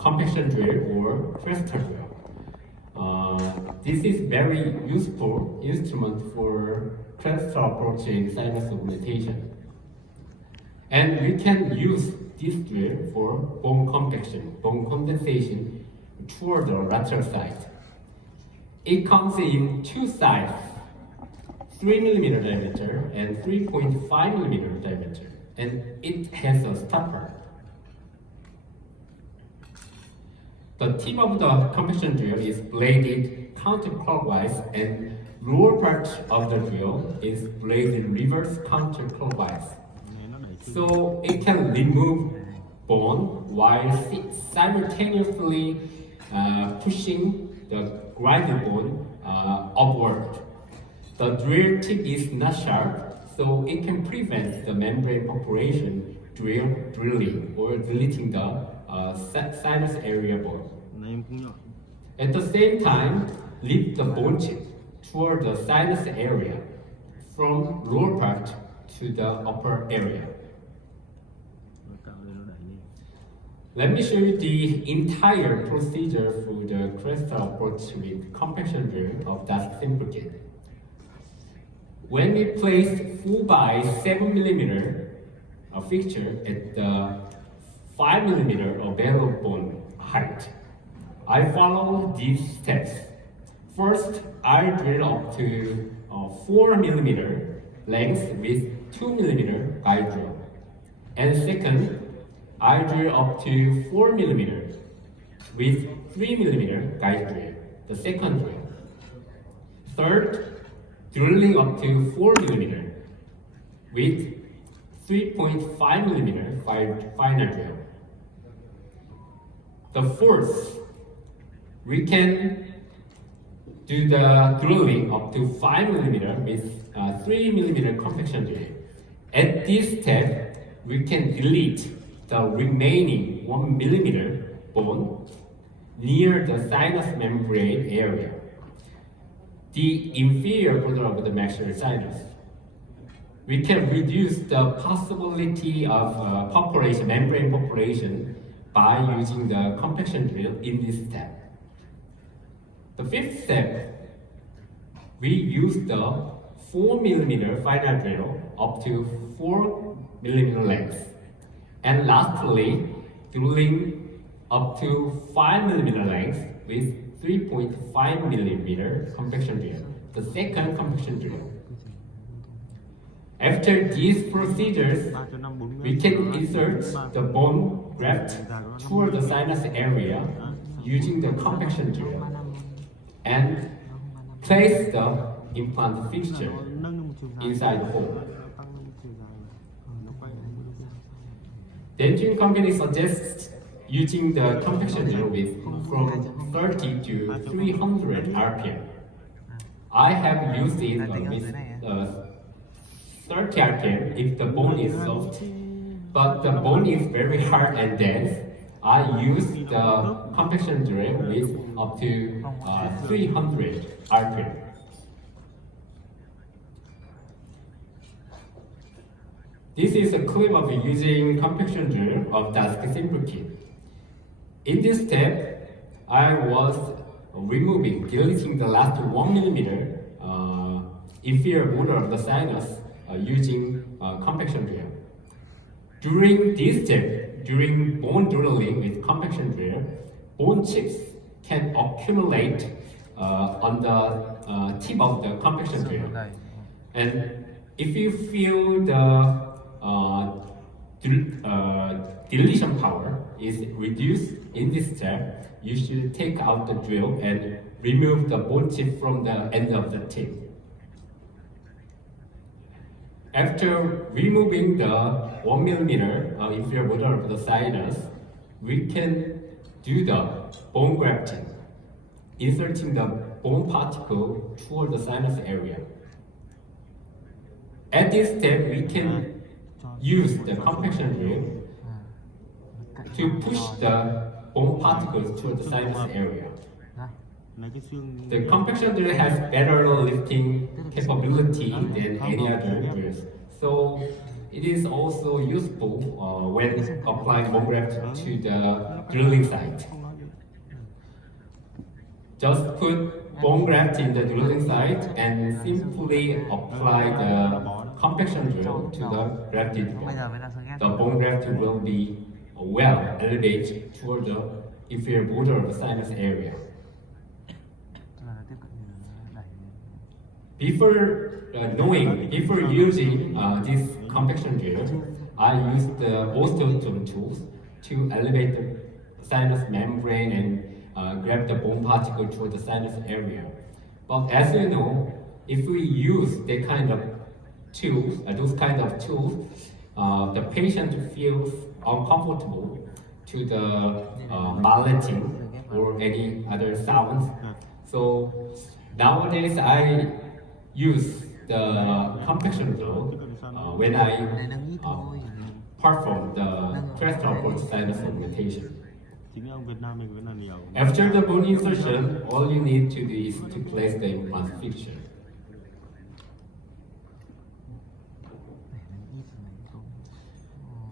compaction drill or crystal drill. This is very useful instrument for crystal approach in sinus augmentation. And we can use this drill for bone compaction, bone condensation toward the lateral side. It comes in two sizes, 3 mm diameter and 3.5 mm diameter, and it has a stopper. The tip of the compaction drill is bladed counterclockwise, and lower part of the drill is bladed reverse counterclockwise. So it can remove bone while simultaneously pushing the grinded bone upward. The drill tip is not sharp, so it can prevent the membrane perforation drilling or deleting the sinus area bone. At the same time, lift the bone chip toward the sinus area from lower part to the upper area. Let me show you the entire procedure for the crystal approach with compaction drill of that simple kit. When we place 4 by 7 mm fixture at the 5 mm available bone height, I follow these steps. First, I drill up to 4 mm length with 2 mm guide drill. And second, I drill up to 4 mm with 3 mm guide drill, the second drill. Third, drilling up to 4 mm with 3.5 mm final drill. The fourth, we can do the drilling up to 5 mm with 3 mm compaction drill. At this step, we can delete the remaining 1 mm bone near the sinus membrane area, the inferior border of the maxillary sinus. We can reduce the possibility of perforation, membrane perforation, by using the compaction drill in this step. The fifth step, we use the 4 mm final drill up to 4 mm length. And lastly, drilling up to 5 mm length with 3.5 mm compaction drill, the second compaction drill. After these procedures, we can insert the bone graft toward the sinus area using the compaction drill and place the implant fixture inside the hole. Dentium company suggests using the compaction drill with from 30 to 300 RPM. I have used it with 30 RPM if the bone is soft, but the bone is very hard and dense. I use the compaction drill with up to 300 RPM. This is a clip of using compaction drill of that simple kit. In this step, I was deleting the last 1 mm inferior border of the sinus using compaction drill. During this step, during bone drilling with compaction drill, bone chips can accumulate on the tip of the compaction drill. And if you feel the deletion power is reduced in this step, you should take out the drill and remove the bone chip from the end of the tip. After removing the 1 mm inferior border of the sinus, we can do the bone grafting, inserting the bone particle toward the sinus area. At this step, we can use the compaction drill to push the bone particles toward the sinus area. The compaction drill has better lifting capability than any other drills. So it is also useful when applying bone graft to the drilling site. Just put bone graft in the drilling site and simply apply the compaction drill to the grafted Bây bone. giờ mới là sơ ghép. The bone graft will be well elevated toward the inferior border of the sinus area. Tức là nó tiếp cận như là đẩy. Before using this compaction drill, I used most of the tools to elevate the sinus membrane and grab the bone particle toward the sinus area. But as you know, if we use that kind of tools, those kind of tools, the patient feels uncomfortable to the malleting or any other sounds. So nowadays I use the compaction drill when I perform the terrestrial port sinus augmentation. After the bone insertion, all you need to do is to place the implant fixture.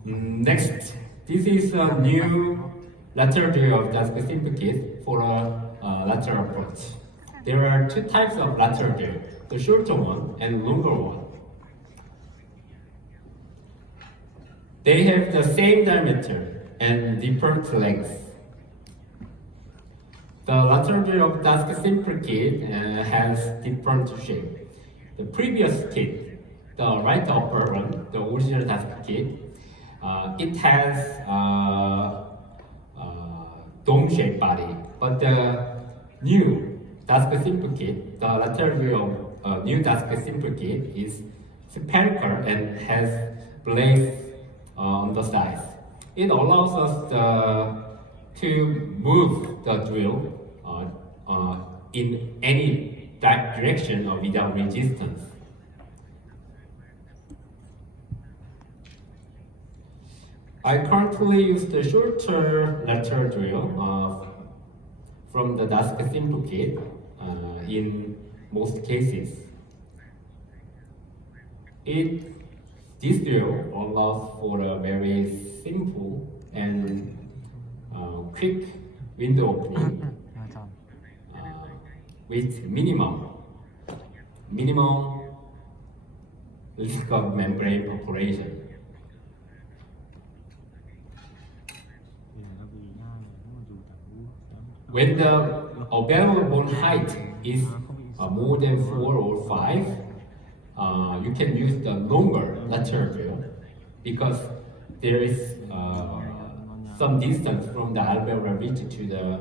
Next, this is a new lateral view of the simple kit for a lateral approach. There are two types of lateral view, the shorter one and longer one. They have the same diameter and different lengths. The lateral view of the simple kit has different shape. The previous kit, the right upper one, the original task kit, it has dome-shaped body, but the new task simple kit, the lateral view of new task simple kit is spherical and has blades on the sides. It allows us to move the drill in any direction without resistance. I currently use the shorter lateral drill from the Dask Simple kit in most cases. This drill allows for a very simple and quick window opening with minimum risk of membrane perforation. When the available bone height is more than 4 or 5, you can use the longer lateral drill because there is some distance from the alveolar ridge to the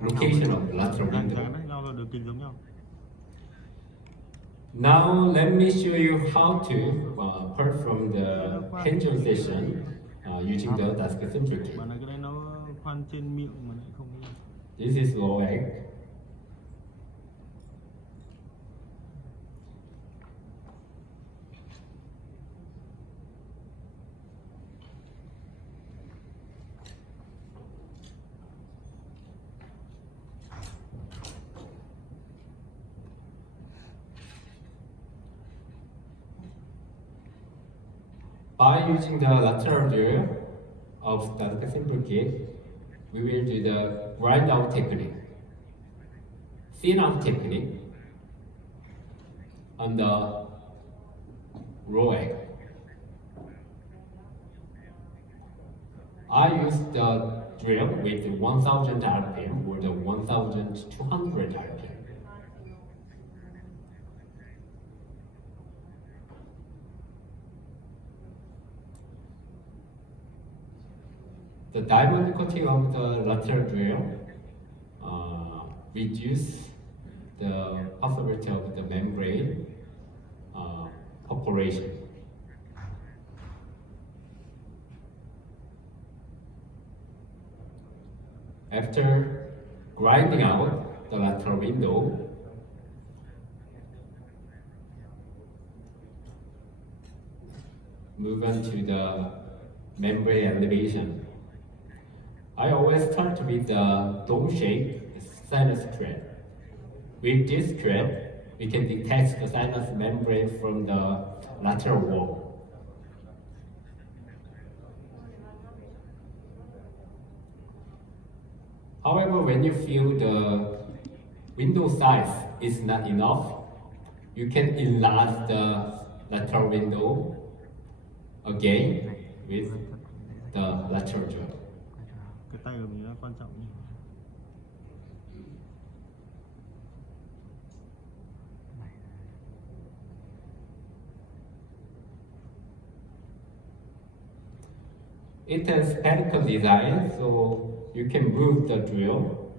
location of the lateral window. Now let me show you how to perform the hand session using the Dask Simple kit. This is low egg. By using the lateral view of the simple kit, we will do the grind out technique, thin out technique on the raw egg. I use the drill with 1000 RPM or the 1200 RPM. The diamond coating of the lateral drill reduce the possibility of the membrane perforation. After grinding out the lateral window, move on to the membrane elevation. I always start with the dome-shaped sinus thread. With this thread, we can detach the sinus membrane from the lateral wall. However, when you feel the window size is not enough, you can enlarge the lateral window again with the lateral joint. Cái tay của mình nó quan trọng nhỉ? It has spherical design, so you can move the drill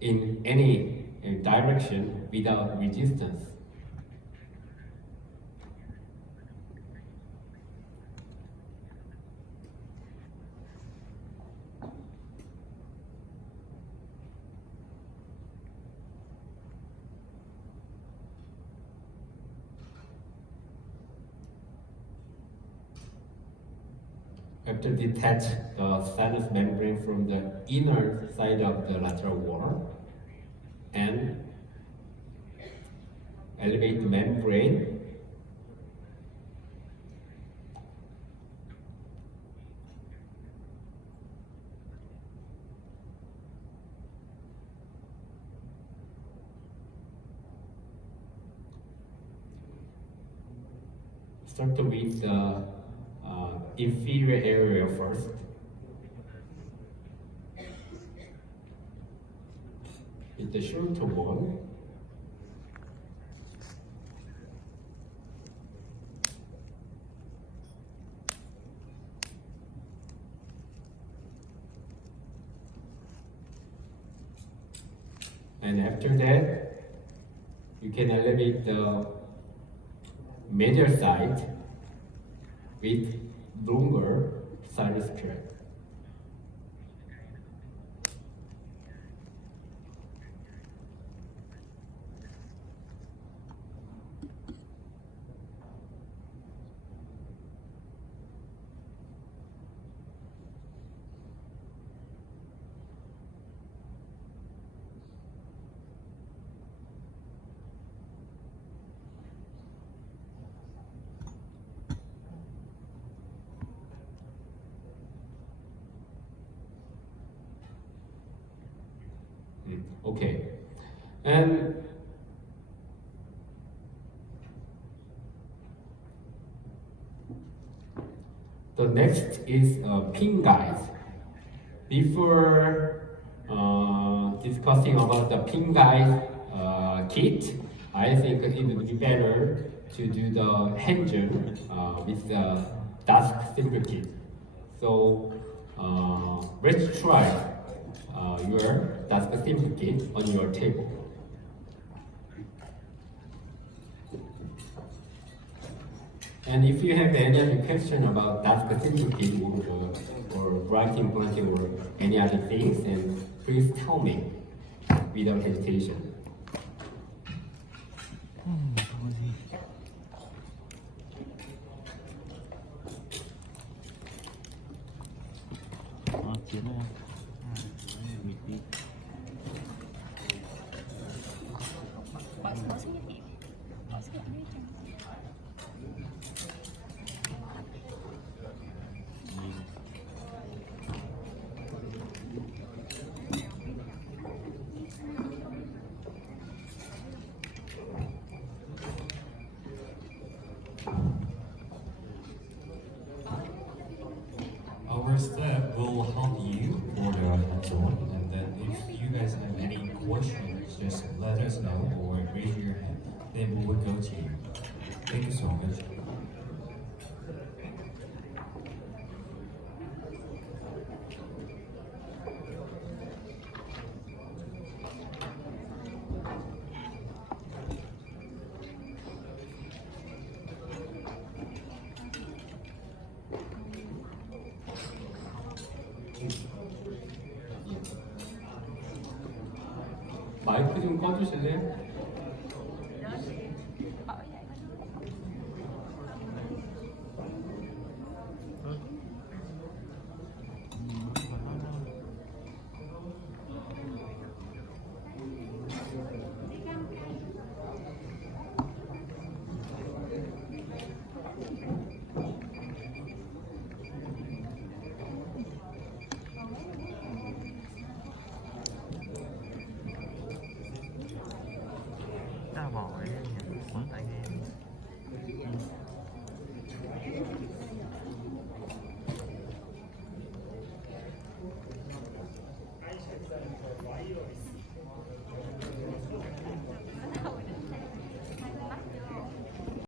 in any direction without resistance. After detach the sinus membrane from the inner side of the lateral wall and elevate the membrane, start with the inferior area first. With the shorter one. And after that, you can elevate the medial side with longer sinus tract. Okay, and the next is pin guide. Before discussing about the pin guide kit, I think it would be better to do the hand gel with the dust simple kit. So let's try your dust simple kit on your table. And if you have any other question about dust simple kit or bright implanting or any other things, then please tell me without hesitation. Không có gì. Đó, chiến này. Mịt đi. Bỏ xuống như thế. Bỏ xuống như thế. Our step will help you for the hands-on, and then if you guys have any questions, just let us know or raise your hand. Then we will go to you. Thank you so much. 마이크 좀 꺼주실래요? bỏ cái này tại vì